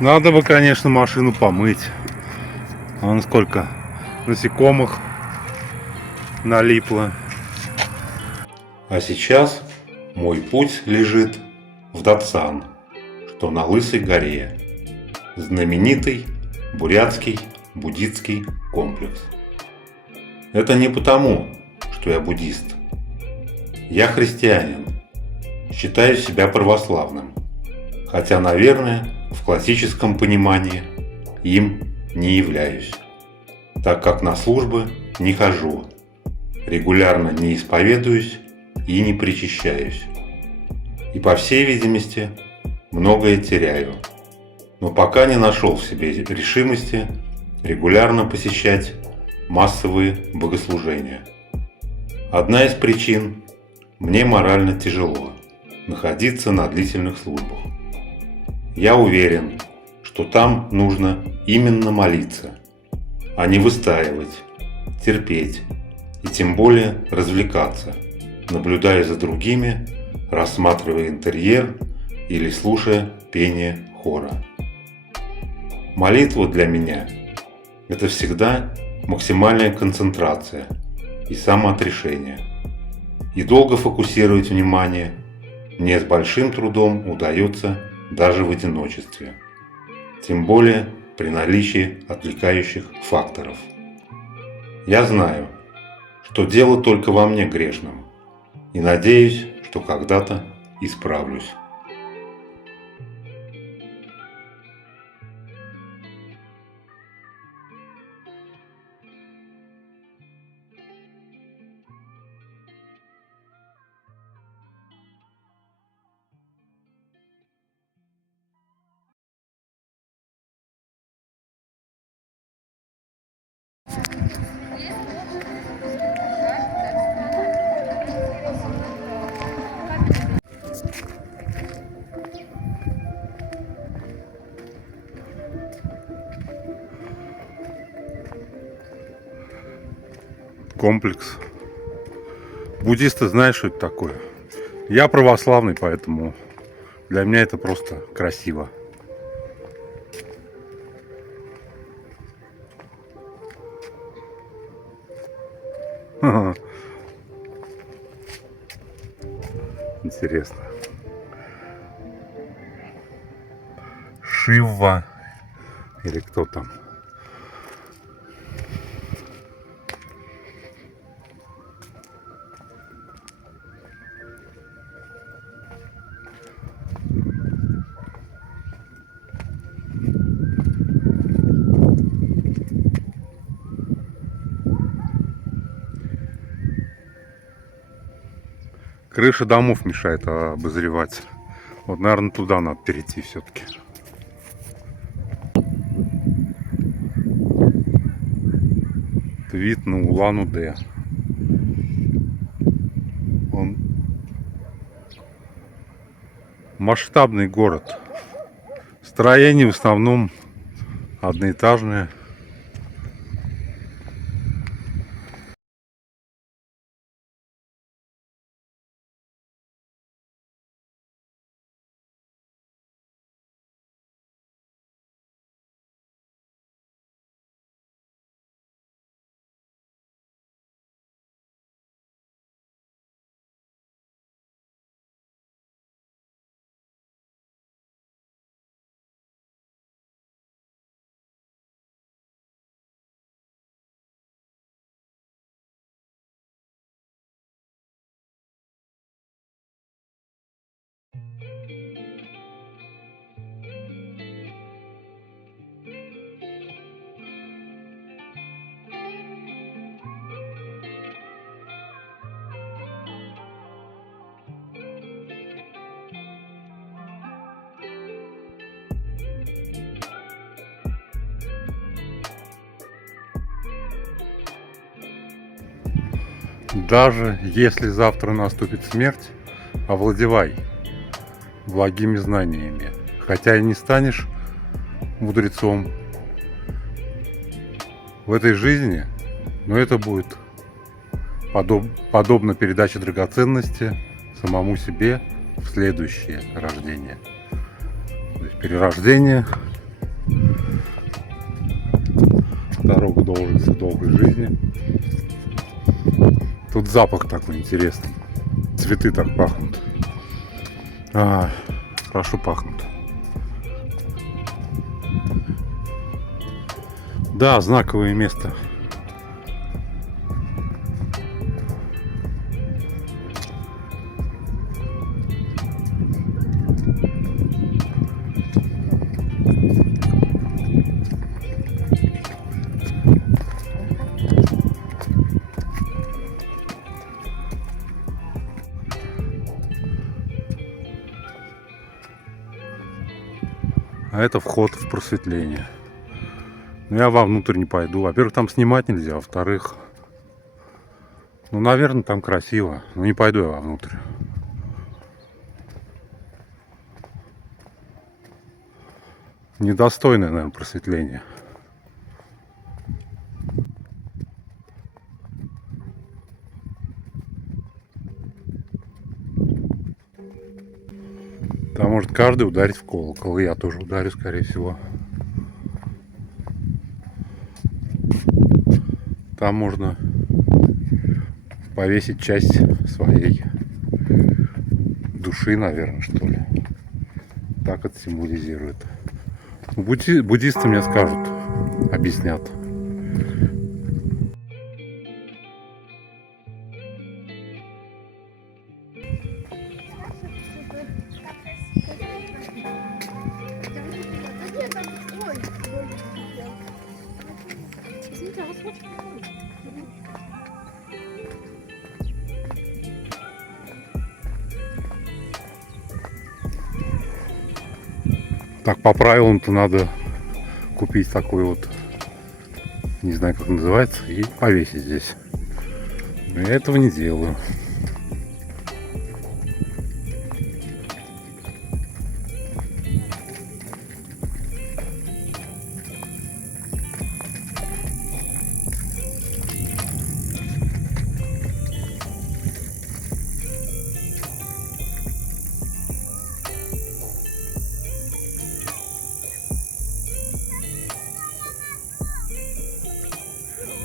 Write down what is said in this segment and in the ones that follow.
Надо бы, конечно, машину помыть. Вон сколько насекомых налипло. А сейчас мой путь лежит в Датсан, что на Лысой горе. Знаменитый бурятский буддистский комплекс. Это не потому, что я буддист. Я христианин. Считаю себя православным. Хотя, наверное, в классическом понимании им не являюсь, так как на службы не хожу, регулярно не исповедуюсь и не причащаюсь. И, по всей видимости, многое теряю, но пока не нашел в себе решимости регулярно посещать массовые богослужения. Одна из причин – мне морально тяжело находиться на длительных службах. Я уверен, что там нужно именно молиться, а не выстаивать, терпеть и тем более развлекаться, наблюдая за другими, рассматривая интерьер или слушая пение хора. Молитва для меня – это всегда максимальная концентрация и самоотрешение. И долго фокусировать внимание мне с большим трудом удается даже в одиночестве, тем более при наличии отвлекающих факторов. Я знаю, что дело только во мне грешном, и надеюсь, что когда-то исправлюсь. Комплекс. Буддисты знают, что это такое. Я православный, поэтому для меня это просто красиво. Интересно. Шива или кто там? Крыша домов мешает обозревать. Вот, наверное, туда надо перейти все-таки. Вид на Улан-Удэ. Он масштабный город. Строения в основном одноэтажные. Даже если завтра наступит смерть, овладевай благими знаниями. Хотя и не станешь мудрецом в этой жизни, но это будет подобно передаче драгоценности самому себе в следующее рождение. То есть перерождение дорогу долгой жизни. Тут запах такой интересный. Цветы так пахнут. Хорошо пахнут. Да, знаковое место. А это вход в просветление. Но я вовнутрь не пойду. Во-первых, там снимать нельзя. Во-вторых, ну, наверное, там красиво. Но не пойду я вовнутрь. Недостойное, наверное, просветление. Там может каждый ударить в колокол. И я тоже ударю, скорее всего. Там можно повесить часть своей души, наверное, что ли. Так это символизирует. Буддисты мне скажут, объяснят. Так, по правилам-то надо купить такой вот, не знаю, как называется, и повесить здесь. Но я этого не делаю.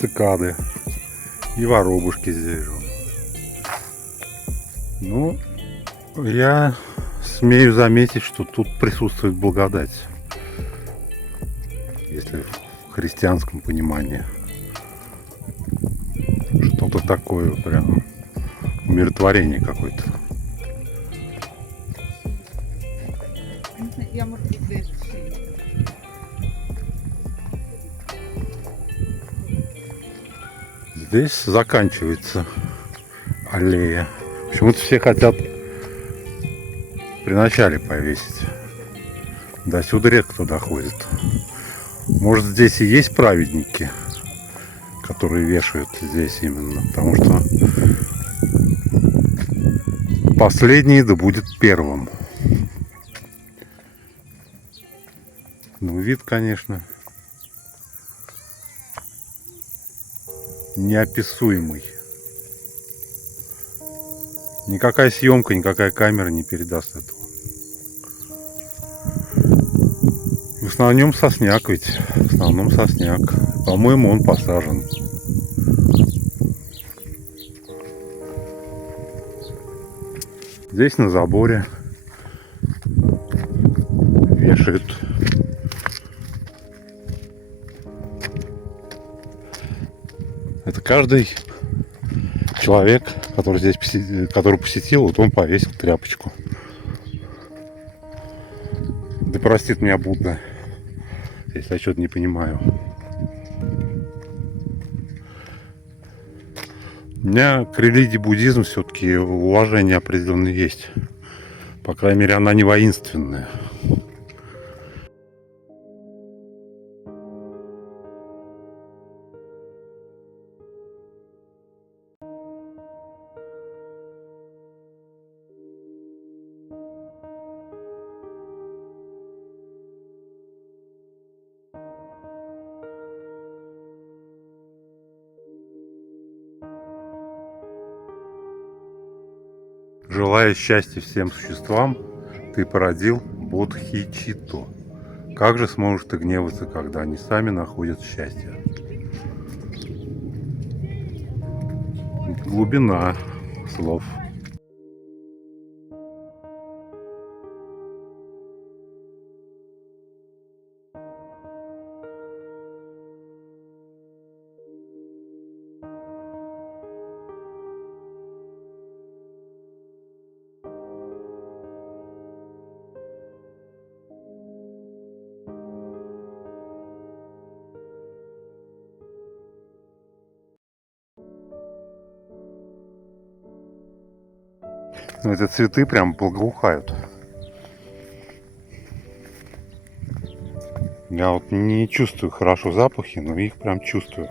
Цикады и воробушки здесь же. Ну, я смею заметить, что тут присутствует благодать, если в христианском понимании. Что-то такое прям умиротворение какое-то. Здесь заканчивается аллея. Почему-то все хотят при начале повесить. До сюда редко кто доходит. Может, здесь и есть праведники, которые вешают здесь именно. Потому что последний да будет первым. Ну, вид, конечно, неописуемый. Никакая съемка, никакая камера не передаст этого. В основном сосняк ведь. В основном сосняк. По-моему, он посажен. Здесь на заборе вешают это каждый человек, который здесь посетил, вот он повесил тряпочку. Да простит меня Будда, если я что-то не понимаю. У меня к религии буддизм все-таки уважение определенное есть. По крайней мере, она не воинственная. Желая счастья всем существам, ты породил Бодхичитту. Как же сможешь ты гневаться, когда они сами находят счастье? глубина слов. Ну, эти цветы прям благоухают. Я вот не чувствую хорошо запахи, но их прям чувствую.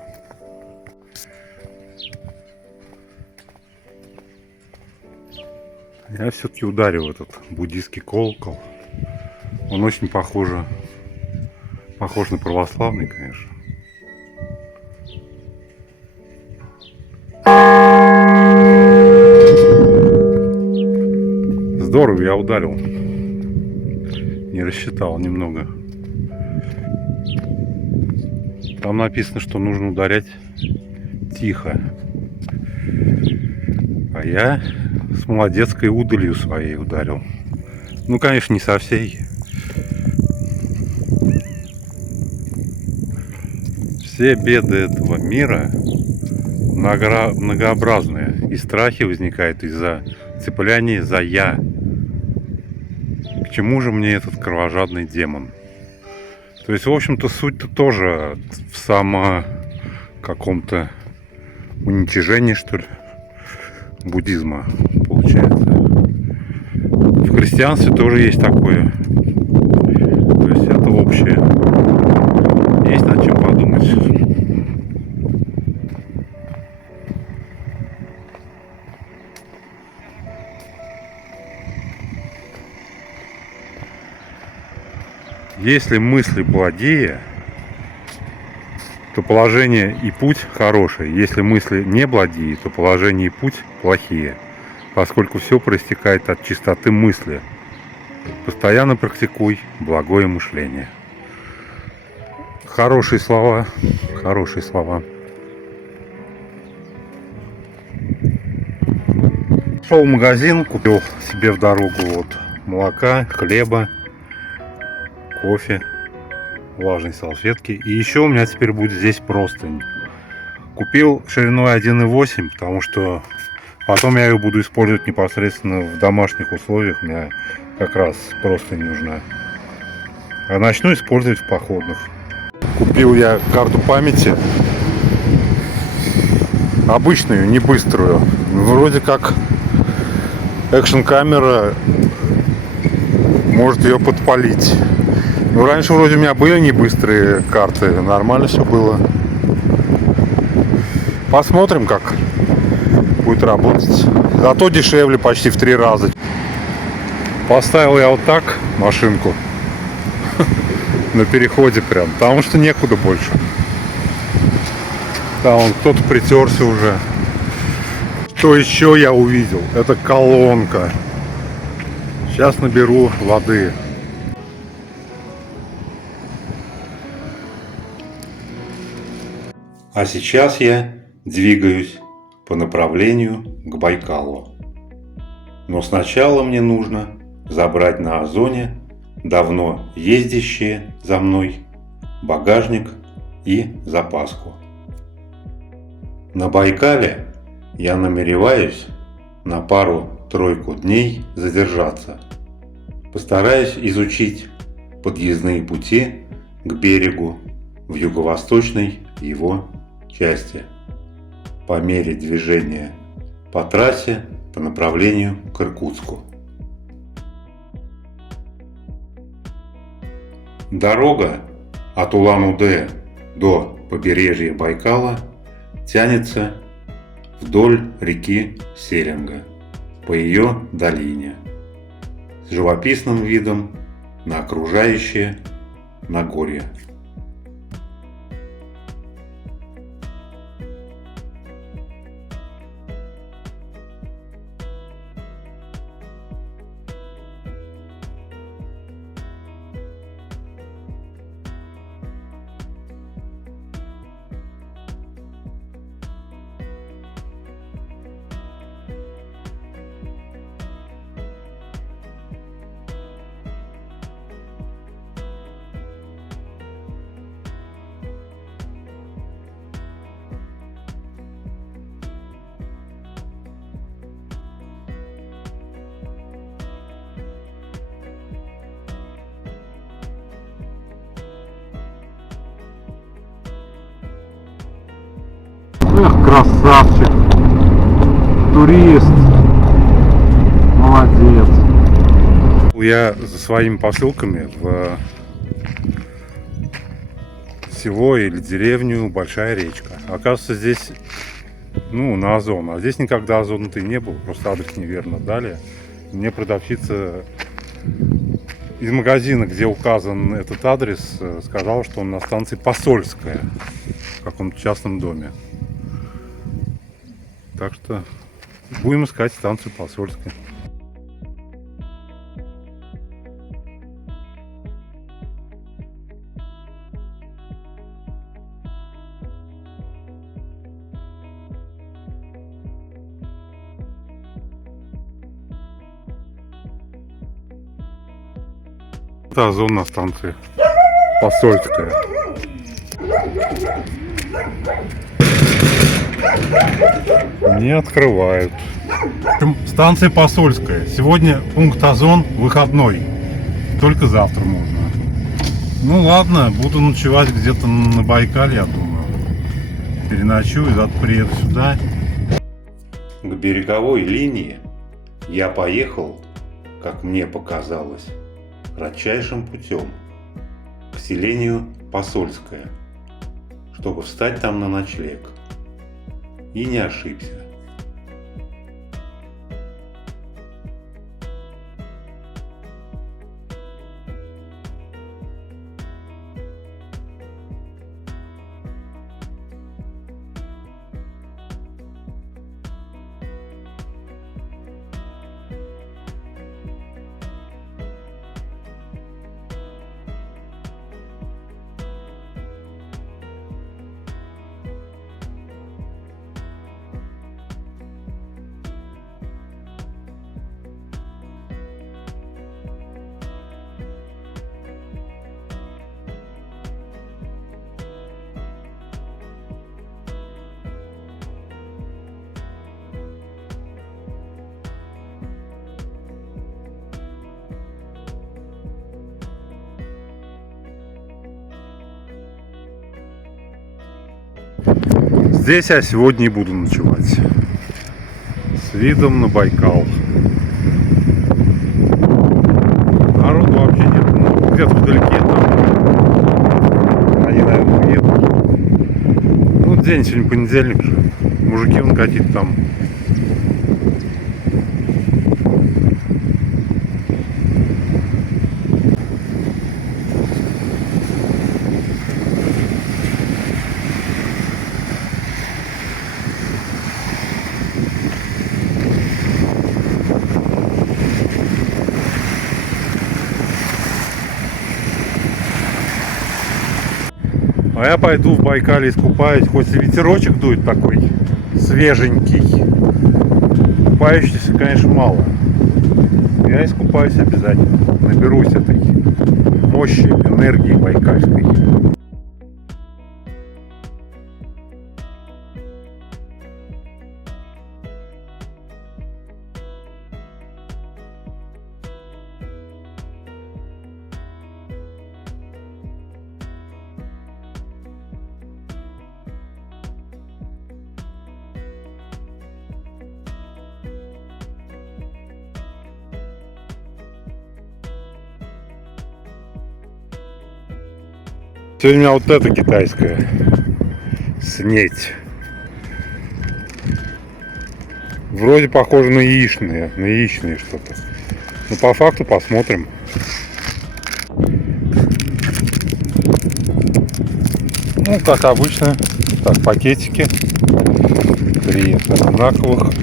Я все-таки ударил этот буддийский колокол. Он очень похож на православный, конечно. Здорово, я ударил. Не рассчитал немного. Там написано, что нужно ударять тихо. А я с молодецкой удалью своей ударил. Ну, конечно, не со всей. Все беды этого мира многообразные. И страхи возникают из-за цепляния за «я». К чему же мне этот кровожадный демон? То есть, в общем-то, суть-то тоже в каком-то уничижении, что ли, буддизма, получается. В христианстве тоже есть такое. То есть, это общее. Есть над чем подумать. Если мысли благие, то положение и путь хороший. Если мысли не благие, то положение и путь плохие. Поскольку все проистекает от чистоты мысли. Постоянно практикуй благое мышление. Хорошие слова. Хорошие слова. Шел в магазин, купил себе в дорогу вот молока, хлеба, кофе, влажные салфетки. И еще у меня теперь будет здесь простынь. Купил шириной 1,8, потому что потом я ее буду использовать непосредственно в домашних условиях. Мне как раз простынь нужна. А начну использовать в походных. Купил я карту памяти. Обычную, не быструю. Вроде как экшн-камера может ее подпалить. Ну, раньше вроде у меня были не быстрые карты. Нормально все было. Посмотрим, как будет работать. Зато дешевле почти в 3 раза. Поставил я вот так машинку на переходе прям, потому что некуда больше. Там кто-то притерся уже. Что еще я увидел? Это колонка. Сейчас наберу воды. А сейчас я двигаюсь по направлению к Байкалу. Но сначала мне нужно забрать на Озоне давно ездящие за мной багажник и запаску. На Байкале я намереваюсь на пару-тройку дней задержаться. Постараюсь изучить подъездные пути к берегу в юго-восточной его части по мере движения по трассе по направлению к Иркутску. Дорога от Улан-Удэ до побережья Байкала тянется вдоль реки Селенга по ее долине с живописным видом на окружающее Нагорье. Эх, красавчик. Турист. Молодец. Я за своими посылками в село или деревню Большая Речка. Оказывается, здесь, ну, на Озон. А здесь никогда Озона-то и не был. Просто адрес неверно дали. Мне продавщица из магазина, где указан этот адрес, сказала, что он на станции Посольская, в каком-то частном доме. Так что будем искать станцию Посольская. Это Озон на станции Посольская. Не открывают. Станция Посольская. Сегодня пункт Озон выходной. Только завтра можно. Ну ладно, буду ночевать где-то на Байкале, я думаю. Переночую и завтра приеду сюда. К береговой линии я поехал, как мне показалось, кратчайшим путем к селению Посольское, чтобы встать там на ночлег. И не ошибся. Здесь я сегодня и буду ночевать. С видом на Байкал. Народу вообще нет. Ну, где-то вдалеке там. Они, наверное, уедут. Ну, день сегодня понедельник же. Мужики вон какие-то там. А я пойду в Байкале искупаюсь, хоть и ветерочек дует такой свеженький. Купающихся, конечно, мало. Я искупаюсь обязательно. Наберусь этой мощи, энергии байкальской. Сегодня у меня вот эта китайская снеть. Вроде похоже на яичные что-то. Но по факту посмотрим. Ну, как обычно. Так, пакетики. 3 одинаковых.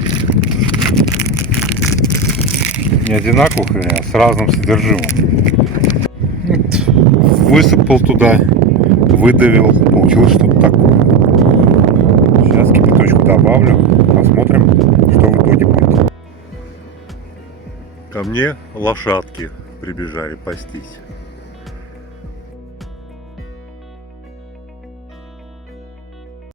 Не одинаковых, а с разным содержимым. Высыпал туда, выдавил, получилось что-то такое. Сейчас кипяточку добавлю, посмотрим, что в итоге будет. Ко мне лошадки прибежали пастись.